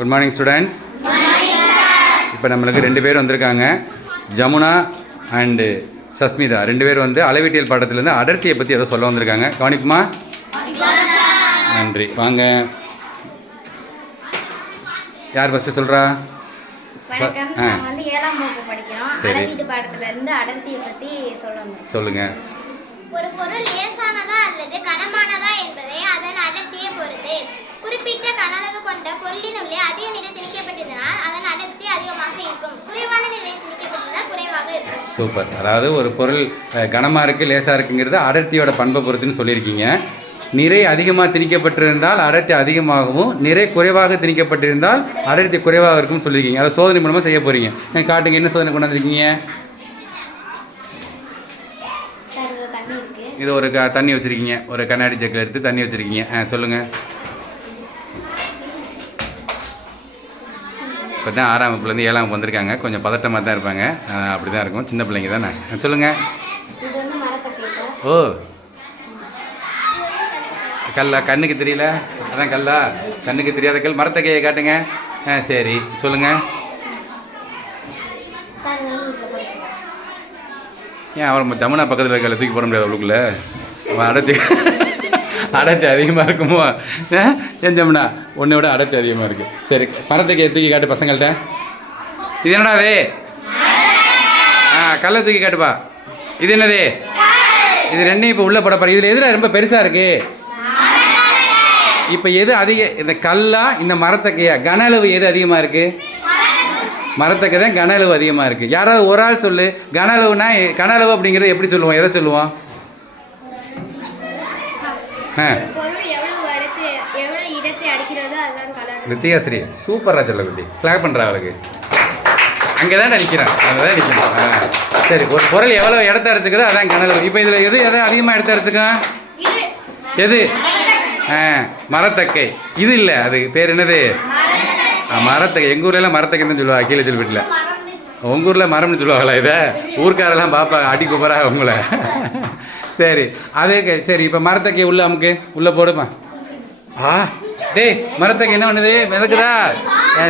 Good morning students. இப்போ நம்மளுக்கு 2 பேர் வந்திருக்காங்க. ஜமுனா அண்டு சஸ்மிதா 2 பேர் வந்து அளவீட்டியல் பாடத்திலேருந்து அடர்த்தியை பற்றி ஏதோ சொல்ல வந்திருக்காங்க. கவனிப்புமா? நன்றி. வாங்க, யார் ஃபஸ்ட்டு சொல்கிறா? சொல்லுங்க. ஒரு பொருள் லேசானதா அல்லது கனமானதா என்பதை அதன் அடர்த்தியை பொறுத்து. குறிப்பிட்ட கனளவு கொண்ட பொருளின் உள்ளே அதிக நிறை திணிக்கப்பட்டிருந்தால் அதன் அடர்த்தி அதிகமாக இருக்கும். குறைவான நிறை திணிக்கப்பட்டிருந்தால் குறைவாக இருக்கும். சூப்பர். அதாவது ஒரு பொருள் கனமாக இருக்குது லேசாக இருக்குங்கிறது அடர்த்தியோட பண்பை பொறுத்துன்னு சொல்லியிருக்கீங்க. நிறை அதிகமாக திணிக்கப்பட்டிருந்தால் அடர்த்தி அதிகமாகவும், நிறை குறைவாக திணிக்கப்பட்டிருந்தால் அடர்த்தி குறைவாக இருக்கும்னு சொல்லியிருக்கீங்க. அதை சோதனை மூலமாக செய்ய போகிறீங்க. காட்டுங்க, என்ன சோதனை கொண்டு வந்திருக்கீங்க? இது ஒரு தண்ணி வச்சுருக்கீங்க, ஒரு கண்ணாடி ஜக்கில் எடுத்து தண்ணி வச்சுருக்கீங்க. சொல்லுங்கள். இப்போ தான் 6ஆம் வகுப்புலேருந்து 7ஆம் வகுப்பு வந்திருக்காங்க. கொஞ்சம் பதட்டமாக தான் இருப்பாங்க. அப்படி தான் இருக்கும், சின்ன பிள்ளைங்க தானே. சொல்லுங்கள். ஓ, கல்லா? கண்ணுக்கு தெரியல, அதான் கல்லா? கண்ணுக்கு தெரியாத கல். மரத்தக்கையை காட்டுங்க. சரி, சொல்லுங்கள். ஏன் அவள் ஜமுனா பக்கத்தில் இருக்கல தூக்கி போட முடியாது அவளுக்குள்ள? அவன் அடர்த்தி அதிகமாக இருக்குமோ? ஏன் ஜமுனா, உன்னை விட அடர்த்தி அதிகமாக இருக்குது. சரி, மரத்தைக்கு தூக்கி காட்டு பசங்கள்கிட்ட. இது என்னடா அது? கல்லை தூக்கி காட்டுப்பா. இது என்னது? இது 2 இப்போ உள்ளே போடப்பாரு. இதில் எதில் ரொம்ப பெருசாக இருக்குது? இப்போ எது அதிக, இந்த கல்லா இந்த மரத்தக்கையா? கன அளவு எது அதிகமாக இருக்குது? மரத்தக்கை தான் கன அளவு அதிகமாக இருக்குது. யாராவது ஒரு ஆள் சொல்லு. கன அளவுனா, கன அளவு அப்படிங்கிறத எப்படி சொல்லுவோம்? எதை சொல்லுவோம்? வித்தியாசரி சூப்பராக சொல்லக்குட்டி. கிளாப் பண்ணுறா அவளுக்கு. அங்கே தான் நிற்கிறேன், அங்கே தான் நிற்கிறேன். சரி, ஒரு பொருள் எவ்வளோ இடத்த அடைச்சிக்குதோ அதான் கன அளவு. இப்போ இதில் எது அதிகமாக இடத்த அடைச்சிக்கும்? எது? மரத்தக்கை. இது இல்லை, அது பேர் என்னது? மரத்தக்கை. எங்கள் ஊர்லலாம் மரத்தக்கைன்னு தான் சொல்லுவாங்க, கீழே வீட்டில். உங்கள் ஊரில் மரம்னு சொல்லுவாங்களா? இதை ஊர்க்காரெல்லாம் பார்ப்பாங்க, அடி கூப்பராக உங்களை. சரி, அதே சரி. இப்போ மரத்தக்கை உள்ள அமுக்கு, உள்ளே போடுமா. டேய், மரத்தக்கை என்ன பண்ணுது? மிதக்குதா?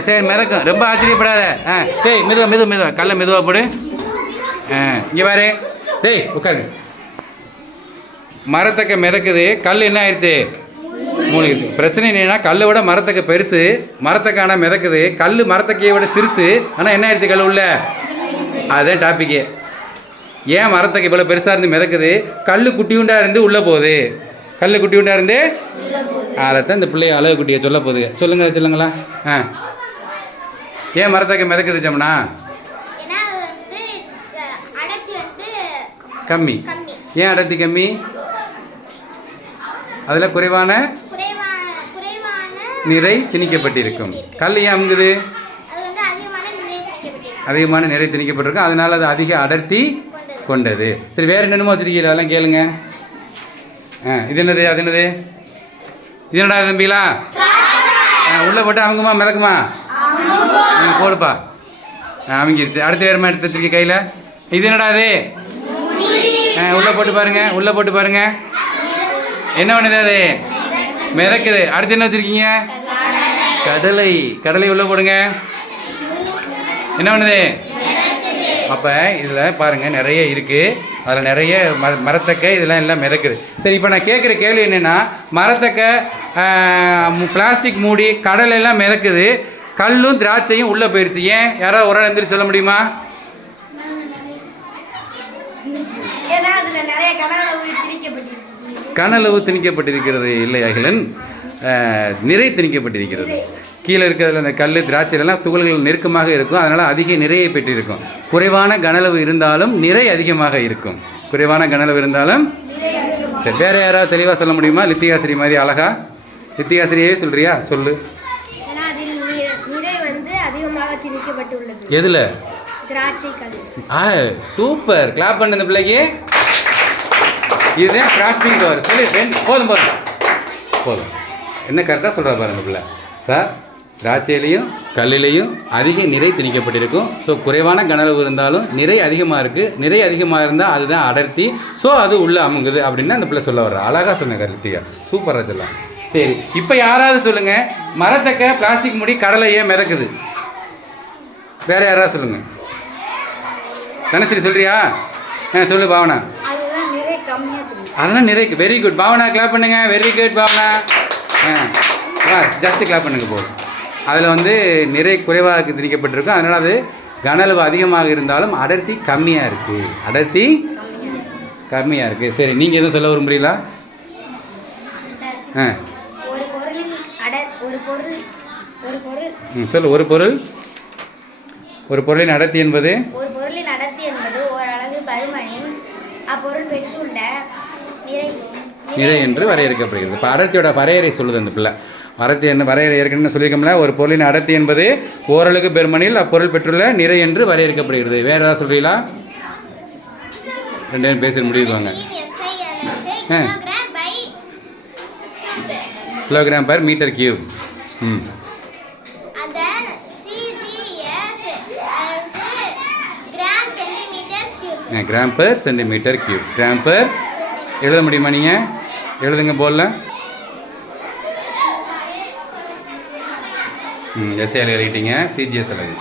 சரி, மிதக்கும். ரொம்ப ஆச்சரியப்படாத. டேய், மெதுவாக கல்லை மெதுவாக போடு. இங்கே பாரு. டேய், உட்காருங்க. மரத்தக்கை மிதக்குது, கல் என்ன ஆயிடுச்சு? மூழ்கிடுச்சு. பிரச்சனை என்னன்னா, கல்லை விட மரத்தக்கை பெருசு, மரத்தக்கான மிதக்குது. கல் மரத்தக்கையை விட சிறுசு, ஆனால் என்ன ஆயிடுச்சு? கல் உள்ள. அதுதான் டாப்பிக்கு. ஏன் மரத்தக்கை இவ்வளோ பெருசாக இருந்து மிதக்குது? கல் குட்டியுண்டாக இருந்து உள்ளே போகுது. கல் குட்டியுண்டாக இருந்து அதைத்தான் இந்த பிள்ளைய அழகு குட்டியை சொல்ல போகுது. சொல்லுங்களா. ஏன் மரத்தக்கை மிதக்குது ஜமுனா? கம்மி. ஏன் அடர்த்தி கம்மி? அதில் குறைவான நிறை திணிக்கப்பட்டிருக்கும். கல் ஏன் அமுங்குது? அதிகமான நிறை திணிக்கப்பட்டிருக்கும், அதனால அது அதிக அடர்த்தி கொண்டது. சரி, வேறு என்னென்னமோ வச்சுருக்கீங்களா? அதெல்லாம் கேளுங்க. இது என்னது? அது என்னது? இது என்னடா தம்பிங்களா? உள்ளே போட்டு அமுங்குமா மிதக்குமா? போடுப்பா. அமுங்கிருச்சு. அடுத்து வேறுமா எடுத்து வச்சுருக்கீங்க கையில். இது என்னடா அது? உள்ளே போட்டு பாருங்க. என்ன பண்ணுது? அது மிதக்குது. அடுத்து என்ன வச்சுருக்கீங்க? கடலை உள்ளே போடுங்க. என்ன பண்ணுது? அப்போ இதில் பாருங்கள், நிறைய இருக்குது. அதில் நிறைய மரத்தக்கை இதெல்லாம் எல்லாம் மிதக்குது. சரி, இப்போ நான் கேட்குற கேள்வி என்னென்னா, மரத்தக்கை, பிளாஸ்டிக் மூடி, கடலை எல்லாம் மிதக்குது, கல்லும் திராட்சையும் உள்ளே போயிடுச்சு. ஏன்? யாராவது ஒரு ஆள் எந்திரிச்சு சொல்ல முடியுமா? கனளவு திணிக்கப்பட்டிருக்கிறது இல்லை அகிலன், நிறை திணிக்கப்பட்டிருக்கிறது. கீழே இருக்கிறதுல அந்த கல் திராட்சைலாம் துகள்கள் நெருக்கமாக இருக்கும், அதனால் அதிக நிறையை பெற்றிருக்கும். குறைவான கனளவு இருந்தாலும் நிறை அதிகமாக இருக்கும். சரி, வேறு யாராவது தெளிவாக சொல்ல முடியுமா? லித்திகாசிரி மாதிரி அழகா. லித்திகாசிரியே சொல்கிறியா? சொல்லு. எதில்? சூப்பர். கிளாப் பண்ண இந்த பிள்ளைக்கு. இதுதான் கிராஸ்பிங் பவர். சொல்லி போதும். என்ன கரெக்டாக சொல்கிறா பாருங்க பிள்ளை. சார், திராட்சையிலையும் கல்லிலையும் அதிக நிறை திணிக்கப்பட்டிருக்கும். ஸோ குறைவான கனளவு இருந்தாலும் நிறை அதிகமாக இருக்குது. நிறை அதிகமாக இருந்தால் அதுதான் அடர்த்தி. ஸோ அது உள்ளே அமுங்குது அப்படின்னு அந்த பிள்ளை சொல்ல வர்றா. அழகாக சொன்னேன் லித்திகா. சூப்பராக சொல்லலாம். சரி, இப்போ யாராவது சொல்லுங்க, மரத்தக்க பிளாஸ்டிக் முடி கடலை ஏன் மிதக்குது? வேற யாராவது சொல்லுங்க. தனசரி சொல்றியா? சொல்லு பாவனா. அதெல்லாம் நிறைய. வெரி குட் பாவனா, கிளாப் பண்ணுங்க. Very good Bhavana. Just clap பண்ணுங்க போதும். அதில் வந்து நிறை குறைவாக திணிக்கப்பட்டிருக்கும். அதனால் அது கன அளவு அதிகமாக இருந்தாலும் அடர்த்தி கம்மியாக இருக்குது. அடர்த்தி கம்மியாக இருக்குது. சரி, நீங்கள் எதுவும் சொல்ல விரும்புறீங்களா? சொல்லு. ஒரு பொருளின் அடர்த்தி என்பது ஒரு அலகு பருமனின் அப்பொருள் பெற்றுள்ள நிறை என்று வரையறுக்கப்படுகிறது. இப்போ அடர்த்தியோட வரையறை சொல்லுது அந்த பிள்ளை. அடர்த்தி என்ன வரையறை ஏற்கனவே சொல்லியிருக்கோம்ல, ஒரு பொருளின் அடர்த்தி என்பது ஓரளவுக்கு பெருமனில் அப்பொருள் பெற்றுள்ள நிறை என்று வரையறுக்கப்படுகிறது. வேறு ஏதாவது சொல்கிறீங்களா? 2 பேரும் பேசி முடிவுக்குவாங்க. Kilogram per metre cube. Gram per centimetre cube. Gram per எழுத முடியுமா? நீங்கள் எழுதுங்க போடல. எஸ்ஐ அலகு எழுதிட்டீங்க. சிஜிஎஸ் அலகு.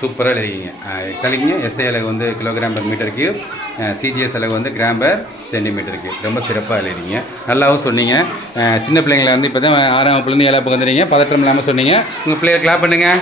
சூப்பராக எழுதிக்கிங்க. கழிங்க. எஸ்ஐ அலகு வந்து kilogram per metre cube, CGS அலகு வந்து கிராம் பர் சென்டிமீட்டர் கியூப். ரொம்ப சிறப்பாக எழுதிங்க. நல்லாவும் சொன்னீங்க. சின்ன பிள்ளைங்களை வந்து இப்போ தான் 6ஆம் வகுப்புலேருந்து 7ஆம் வகுப்பு வந்துடுறீங்க. பதற்றம் இல்லாமல் சொன்னீங்க. உங்கள் பிள்ளைகளை கிளாப் பண்ணுங்கள்.